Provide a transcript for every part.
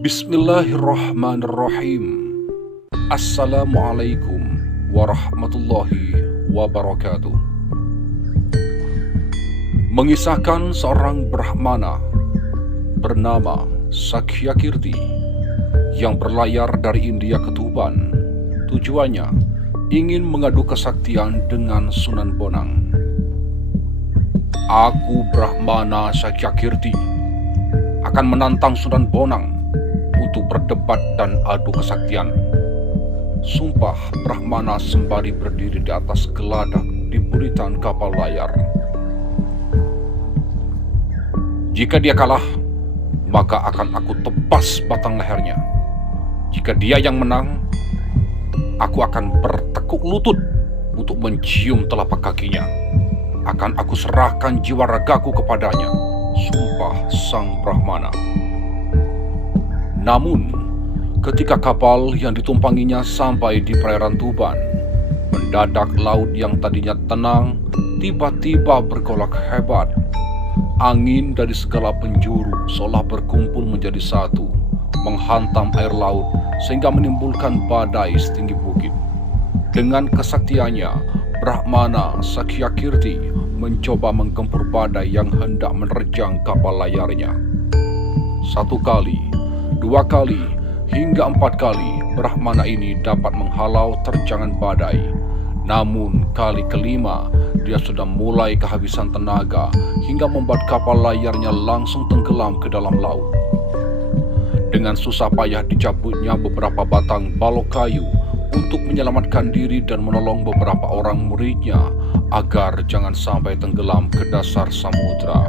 Bismillahirrahmanirrahim. Assalamualaikum warahmatullahi wabarakatuh. Mengisahkan seorang Brahmana bernama Sakyakirti yang berlayar dari India ke Tuban. Tujuannya ingin mengadu kesaktian dengan Sunan Bonang. Aku Brahmana Sakyakirti akan menantang Sunan Bonang untuk berdebat dan adu kesaktian. Sumpah Brahmana sembari berdiri di atas geladak di buritan kapal layar. Jika dia kalah, maka akan aku tebas batang lehernya. Jika dia yang menang, aku akan bertekuk lutut untuk mencium telapak kakinya. Akan aku serahkan jiwa ragaku kepadanya. Sumpah sang Brahmana. Namun, ketika kapal yang ditumpanginya sampai di perairan Tuban, mendadak laut yang tadinya tenang tiba-tiba bergolak hebat. Angin dari segala penjuru seolah berkumpul menjadi satu, menghantam air laut sehingga menimbulkan badai setinggi bukit. Dengan kesaktiannya, Brahmana Sakyakirti mencoba menggempur badai yang hendak menerjang kapal layarnya. 1 kali, 2 kali, hingga 4 kali Brahmana ini dapat menghalau terjangan badai. Namun kali kelima dia sudah mulai kehabisan tenaga hingga membuat kapal layarnya langsung tenggelam ke dalam laut. Dengan susah payah dicabutnya beberapa batang balok kayu untuk menyelamatkan diri dan menolong beberapa orang muridnya agar jangan sampai tenggelam ke dasar samudra.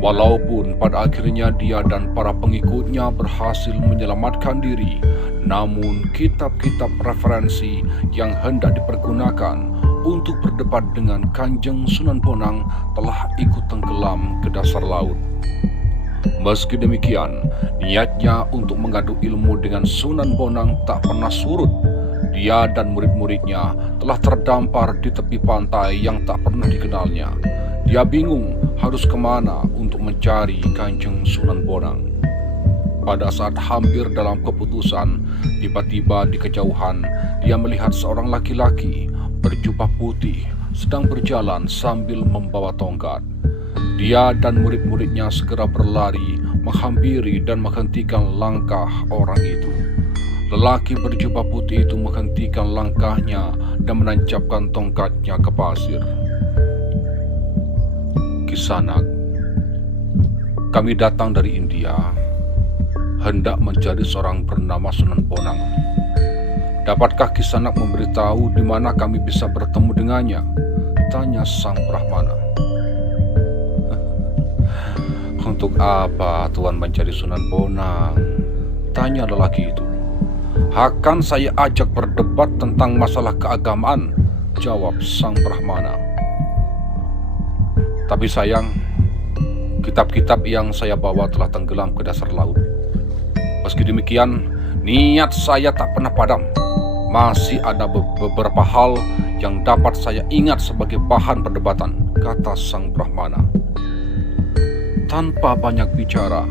Walaupun pada akhirnya dia dan para pengikutnya berhasil menyelamatkan diri, namun kitab-kitab referensi yang hendak dipergunakan untuk berdebat dengan Kanjeng Sunan Bonang telah ikut tenggelam ke dasar laut. Meski demikian, niatnya untuk mengadu ilmu dengan Sunan Bonang tak pernah surut. Dia dan murid-muridnya telah terdampar di tepi pantai yang tak pernah dikenalnya. Dia bingung harus kemana untuk mencari Kanjeng Sunan Bonang. Pada saat hampir dalam keputusan, tiba-tiba di kejauhan dia melihat seorang laki-laki berjubah putih sedang berjalan sambil membawa tongkat. Dia dan murid-muridnya segera berlari, menghampiri dan menghentikan langkah orang itu. Lelaki berjubah putih itu menghentikan langkahnya dan menancapkan tongkatnya ke pasir. Kisanak, kami datang dari India, hendak mencari seorang bernama Sunan Bonang. Dapatkah Kisanak memberitahu di mana kami bisa bertemu dengannya? Tanya sang Brahmana. Untuk apa Tuan mencari Sunan Bonang? Tanya lelaki itu. Akan saya ajak berdebat tentang masalah keagamaan, jawab sang Brahmana. Tapi sayang, kitab-kitab yang saya bawa telah tenggelam ke dasar laut. Meski demikian, niat saya tak pernah padam. Masih ada beberapa hal yang dapat saya ingat sebagai bahan perdebatan, kata sang Brahmana. Tanpa banyak bicara,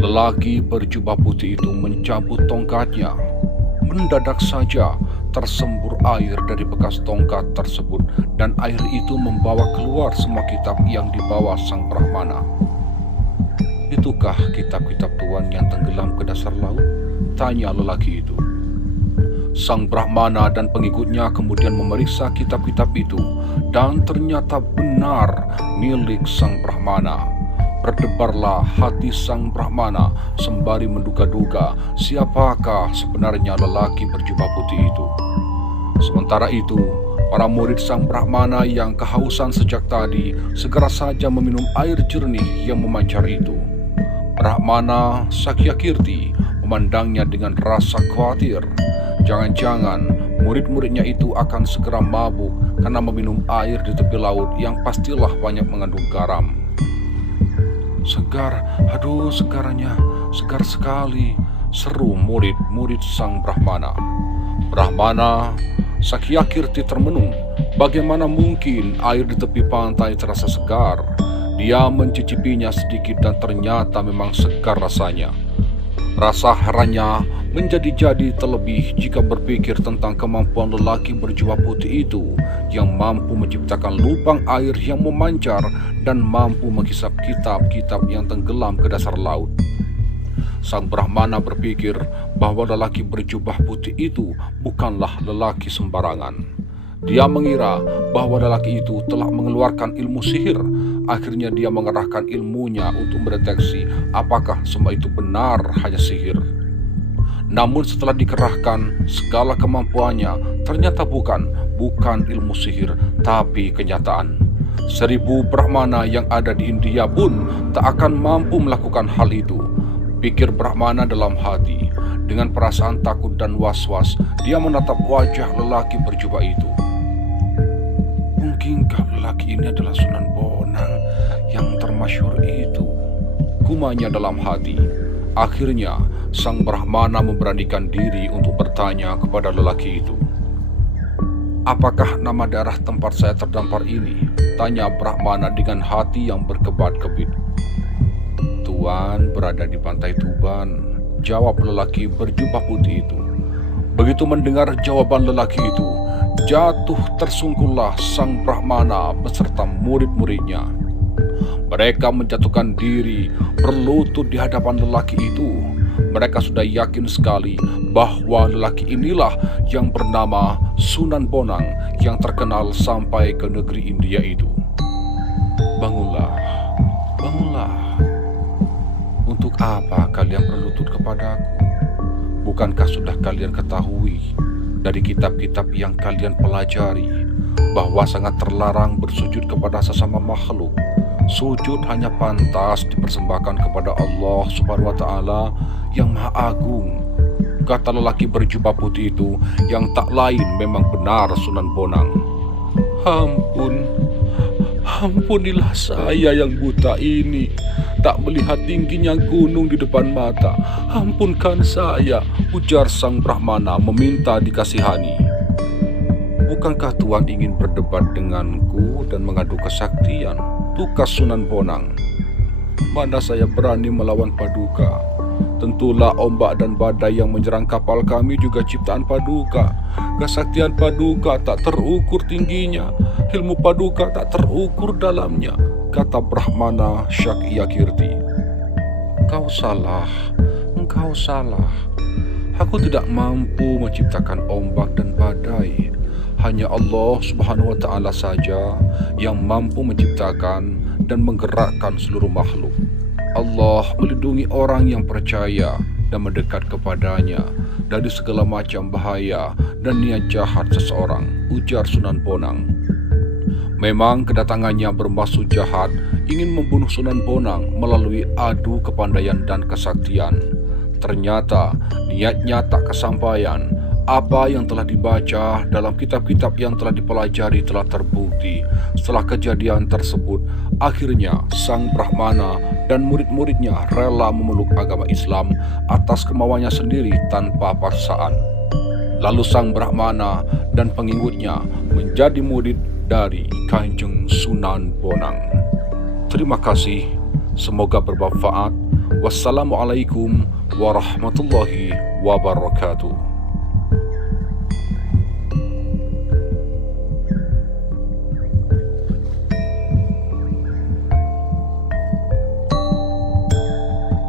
lelaki berjubah putih itu mencabut tongkatnya. Mendadak saja tersembur air dari bekas tongkat tersebut dan air itu membawa keluar semua kitab yang dibawa sang Brahmana. Itukah kitab-kitab Tuan yang tenggelam ke dasar laut? Tanya lelaki itu. Sang Brahmana dan pengikutnya kemudian memeriksa kitab-kitab itu dan ternyata benar milik sang Brahmana. Berdebarlah hati sang Brahmana sembari menduga-duga siapakah sebenarnya lelaki berjubah putih itu. Sementara itu, para murid sang Brahmana yang kehausan sejak tadi segera saja meminum air jernih yang memancar itu. Brahmana Sakyakirti memandangnya dengan rasa khawatir. Jangan-jangan murid-muridnya itu akan segera mabuk karena meminum air di tepi laut yang pastilah banyak mengandung garam. Segar, aduh segarnya, segar sekali, seru murid-murid sang Brahmana. Brahmana Sakyakirti termenung, bagaimana mungkin air di tepi pantai terasa segar? Dia mencicipinya sedikit dan ternyata memang segar rasanya. Rasa herannya menjadi-jadi terlebih jika berpikir tentang kemampuan lelaki berjubah putih itu yang mampu menciptakan lubang air yang memancar dan mampu menghisap kitab-kitab yang tenggelam ke dasar laut. Sang Brahmana berpikir bahwa lelaki berjubah putih itu bukanlah lelaki sembarangan. Dia mengira bahwa lelaki itu telah mengeluarkan ilmu sihir. Akhirnya dia mengerahkan ilmunya untuk mendeteksi apakah semua itu benar hanya sihir. Namun setelah dikerahkan segala kemampuannya, ternyata bukan ilmu sihir, tapi kenyataan. 1000 Brahmana yang ada di India pun tak akan mampu melakukan hal itu, pikir Brahmana dalam hati. Dengan perasaan takut dan was-was, dia menatap wajah lelaki berjubah itu. Mungkinkah lelaki ini adalah Sunan Bonang yang termasyhur itu? Gumanya dalam hati. Akhirnya, sang Brahmana memberanikan diri untuk bertanya kepada lelaki itu. Apakah nama daerah tempat saya terdampar ini? Tanya Brahmana dengan hati yang berkebat-kebit. Tuan berada di pantai Tuban, jawab lelaki berjubah putih itu. Begitu mendengar jawaban lelaki itu, jatuh tersungkurlah sang Brahmana beserta murid-muridnya. Mereka menjatuhkan diri berlutut di hadapan lelaki itu. Mereka sudah yakin sekali bahwa lelaki inilah yang bernama Sunan Bonang yang terkenal sampai ke negeri India itu. Bangunlah, bangunlah. Untuk apa kalian berlutut kepadaku? Bukankah sudah kalian ketahui dari kitab-kitab yang kalian pelajari bahwa sangat terlarang bersujud kepada sesama makhluk? Sujud hanya pantas dipersembahkan kepada Allah Subhanahu wa Ta'ala yang Maha Agung, kata lelaki berjubah putih itu yang tak lain memang benar Sunan Bonang. Ampunilah saya yang buta ini, tak melihat tingginya gunung di depan mata. Ampunkan saya, ujar sang Brahmana meminta dikasihani. Bukankah Tuan ingin berdebat denganku dan mengadu kesaktian? Tukas Sunan Bonang. Mana saya berani melawan Paduka? Tentulah ombak dan badai yang menyerang kapal kami juga ciptaan Paduka. Kesaktian Paduka tak terukur tingginya, ilmu Paduka tak terukur dalamnya, kata Brahmana Syakyakirti. Engkau salah. Aku tidak mampu menciptakan ombak dan badai. Hanya Allah Subhanahu wa Ta'ala saja yang mampu menciptakan dan menggerakkan seluruh makhluk. Allah melindungi orang yang percaya dan mendekat kepadanya dari segala macam bahaya dan niat jahat seseorang, ujar Sunan Bonang. Memang kedatangannya bermaksud jahat, ingin membunuh Sunan Bonang melalui adu kepandaian dan kesaktian. Ternyata niatnya tak kesampaian. Apa yang telah dibaca dalam kitab-kitab yang telah dipelajari telah terbukti. Setelah kejadian tersebut, akhirnya sang Brahmana dan murid-muridnya rela memeluk agama Islam atas kemauannya sendiri tanpa paksaan. Lalu sang Brahmana dan pengikutnya menjadi murid dari Kanjeng Sunan Bonang. Terima kasih, semoga bermanfaat. Wassalamualaikum warahmatullahi wabarakatuh.